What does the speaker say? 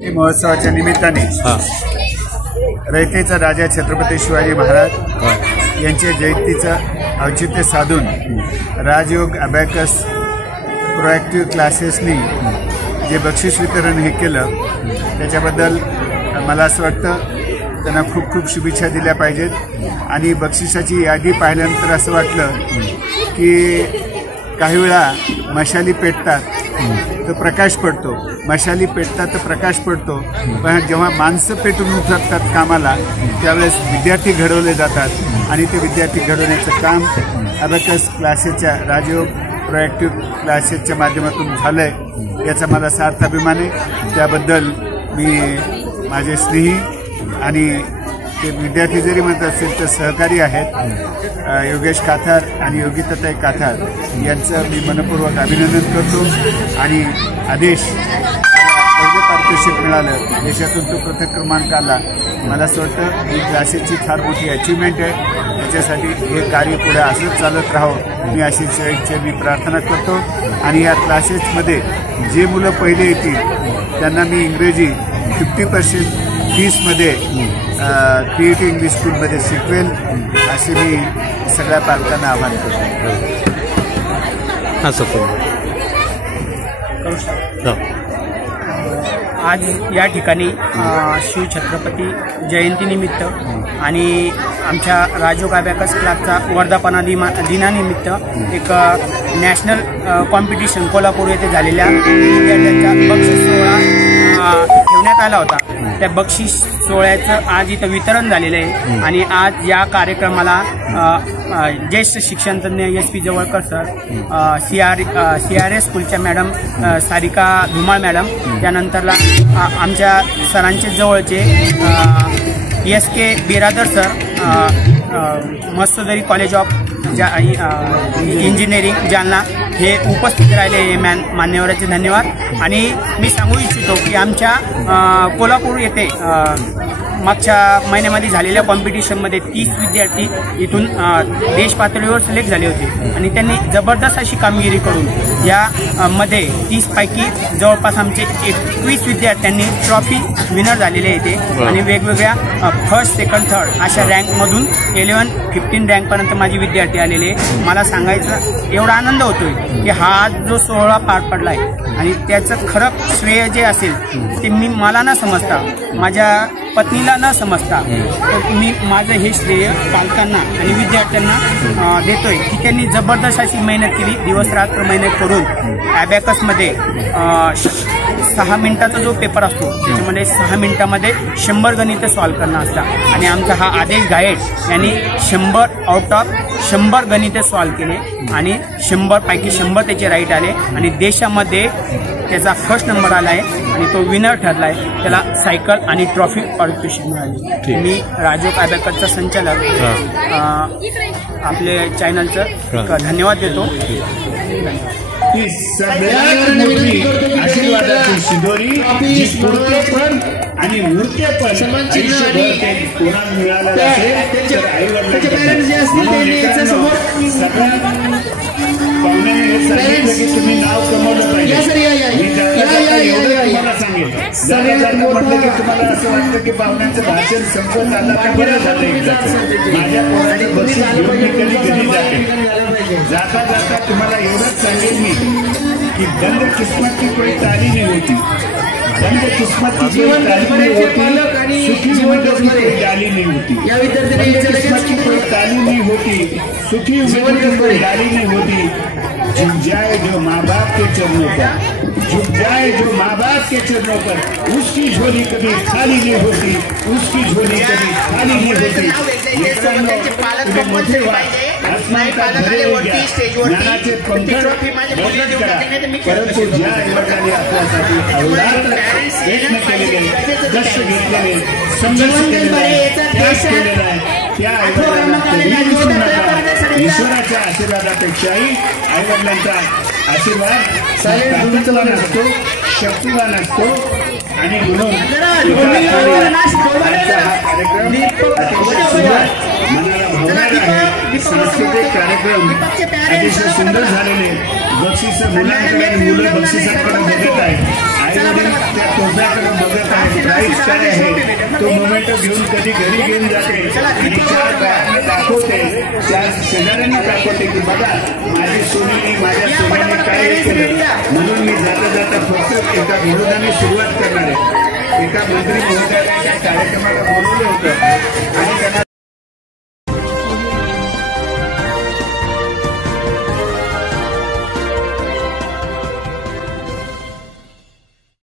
महोत्सवाच्या निमित्ताने रयतेचा राजा छत्रपती शिवाजी महाराज यांच्या जयंतीचं औचित्य साधून राजयोग अबॅकस प्रोएक्टिव्ह क्लासेसनी जे बक्षीस वितरण हे केलं त्याच्याबद्दल मला असं वाटतं त्यांना खूप खूप शुभेच्छा दिल्या पाहिजेत। आणि बक्षिसाची यादी पाहिल्यानंतर असं वाटलं की काही वेळा मशाली पेटतात तर प्रकाश पडतो, मशाली पेटतात तर प्रकाश पडतो, पण जेव्हा माणसं पेटून उठतात कामाला त्यावेळेस विद्यार्थी घडवले जातात आणि ते विद्यार्थी घडवण्याचं काम अबॅकस क्लासेसच्या राजयोग प्रोएक्टिव्ह क्लासेसच्या माध्यमातून झालं आहे, याचा मला सार्थ अभिमान आहे। त्याबद्दल मी माझे स्नेही आणि ते विद्यार्थी जरी म्हणत असतील तर सहकारी आहेत योगेश काथार आणि योगिताताई काथार यांचं मी मनपूर्वक अभिनंदन करतो। आणि आदेश पहिलं पारितोषिक मिळालं, देशातून तो प्रथम क्रमांक आला, मला असं वाटतं ही क्लासेसची फार मोठी अचिव्हमेंट आहे। त्याच्यासाठी हे कार्य पुढे असंच चालत राहावं मी अशी मी प्रार्थना करतो। आणि या क्लासेसमध्ये जे मुलं पहिले येतील त्यांना मी इंग्रजी 50% फीसमध्ये TET इंग्लिश स्कूलमध्ये शिकवेल असे मी सगळ्या पालकांना आवाहन करतो। आज या ठिकाणी शिव छत्रपती जयंतीनिमित्त आणि आमच्या राजयोग अबॅकस क्लासचा वर्धापना दिनानिमित्त एक नॅशनल कॉम्पिटिशन कोल्हापूर येथे झालेल्या विद्यार्थ्यांचा बक्षीस सोहळा ठेवण्यात आला होता। त्या बक्षीस सोहळ्याचं आज इथं वितरण झालेलं आहे। आणि आज या कार्यक्रमाला ज्येष्ठ शिक्षणतज्ञ SP जवळकर सर, CRS स्कूलच्या मॅडम सारिका धुमाळ मॅडम, त्यानंतरला आमच्या सरांचे जवळचे SK Biradar sir, Matsyodari college of engineering Jalna हे उपस्थित राहिले मान्यवरांचे धन्यवाद। आणि मी सांगू इच्छितो की आमच्या कोल्हापूर येथे मागच्या महिन्यामध्ये झालेल्या कॉम्पिटिशनमध्ये 30 विद्यार्थी इथून देश पातळीवर सिलेक्ट झाले होते आणि त्यांनी जबरदस्त अशी कामगिरी करून या मध्ये 30 पैकी जवळपास आमचे 21 विद्यार्थ्यांनी ट्रॉफी विनर झालेले येते आणि वेगवेगळ्या फर्स्ट सेकंड थर्ड अशा रँकमधून 11-15 रँकपर्यंत माझे विद्यार्थी आलेले। मला सांगायचं एवढा आनंद होतोय की हा जो सोहळा पार पडला आहे आणि त्याचं खरं श्रेय जे असेल ते मला न समजता, माझ्या पत्नीला न समजता, तर मी माझं हे श्रेय पालकांना आणि विद्यार्थ्यांना देतोय की त्यांनी जबरदस्त अशी मेहनत केली, दिवस रात्र मेहनत करून अबॅकसमध्ये 6 मिनिटाचा जो पेपर असतो त्याच्यामध्ये 6 मिनिटामध्ये 100 गणितं सॉल्व्ह करणं असतं। आणि आमचा हा आदेश गायड यांनी 100 आउट ऑफ 100 गणितं सॉल्व्ह केले आणि 100 पैकी 100 त्याचे राईट आले आणि देशामध्ये त्याचा फर्स्ट नंबर आला आहे आणि तो विनर ठरला आहे। त्याला सायकल आणि ट्रॉफी पारितोषिक मिळाली। मी राजयोग अबॅकसचा संचालक आपले चॅनलचं धन्यवाद देतो। ती सगळ्यात मोठी आशीर्वादाची शिदोरी जी पुरते पण आणि उरते पण कोणाला मिळालं असेल तर आईवडिलांच्या पाहुण्याने हे सांगितलं की तुम्ही नाव कमवलं पाहिजे। तुम्हाला सांगेल म्हटलं की तुम्हाला असं वाटतं की पाहुण्यांचं भाषण संपत आलं तर बरं झालं एकदाचं। माझ्या पोराचं बक्षीस घेऊन मी कधी जाते, जाता जाता तुम्हाला एवढंच सांगेल मी की बंद किस्मत की कोई ताली नहीं होती, बंद किस्मत की कोई ताली नहीं होती, सुखी उम्मीदों की कोई डाली नहीं होती, बंद किस्मत की कोई ताली नहीं होती, सुखी उम्मीदों की कोई डाली नहीं होती। झुक जाए जो माँ बाप के चरणों पर, झुक जाए जो माँ बाप के चरणों पर, उसकी झोली कभी खाली नहीं होती, उसकी झोली कभी खाली नहीं होती। मोठे व्हा, ज्ञानाचे पंखड बदलत करा, परंतु ज्या आईवडिलांनी आपल्यासाठी प्रयत्न केलेले, कष्ट घेतलेले, संघर्ष केलेला आहे, त्याग केलेला आहे, त्या आईवडिलांना कधीही विसरू नका। ईश्वराच्या आशीर्वादापेक्षाही आईवडिलांचा आशीर्वाद ताकदीचा नसतो, शक्तीचा नसतो। आणि म्हणून हा कार्यक्रम मनाला भावणारा आहे। सांस्कृतिक कार्यक्रम अतिशय सुंदर झालेले, बक्षीस मुलांकडे मुलं बक्षिसाकडे बघत आहेत, आईवडील त्या तोफ्याकडे बघत आहेत। एक क्षण आहे तो मोमेंट घेऊन कधी घरी घेऊन जाते आणि चार बायांना दाखवते, त्या शेजाऱ्यांना दाखवते की बघा माझी सोनीने माझ्या सोनीने काय केलं. म्हणून मी जाता जाता फक्त एका विनोदाने सुरुवात करणार आहे. एका मंत्री महोदयाने कार्यक्रमाला बोलवलं होतं आणि त्यांना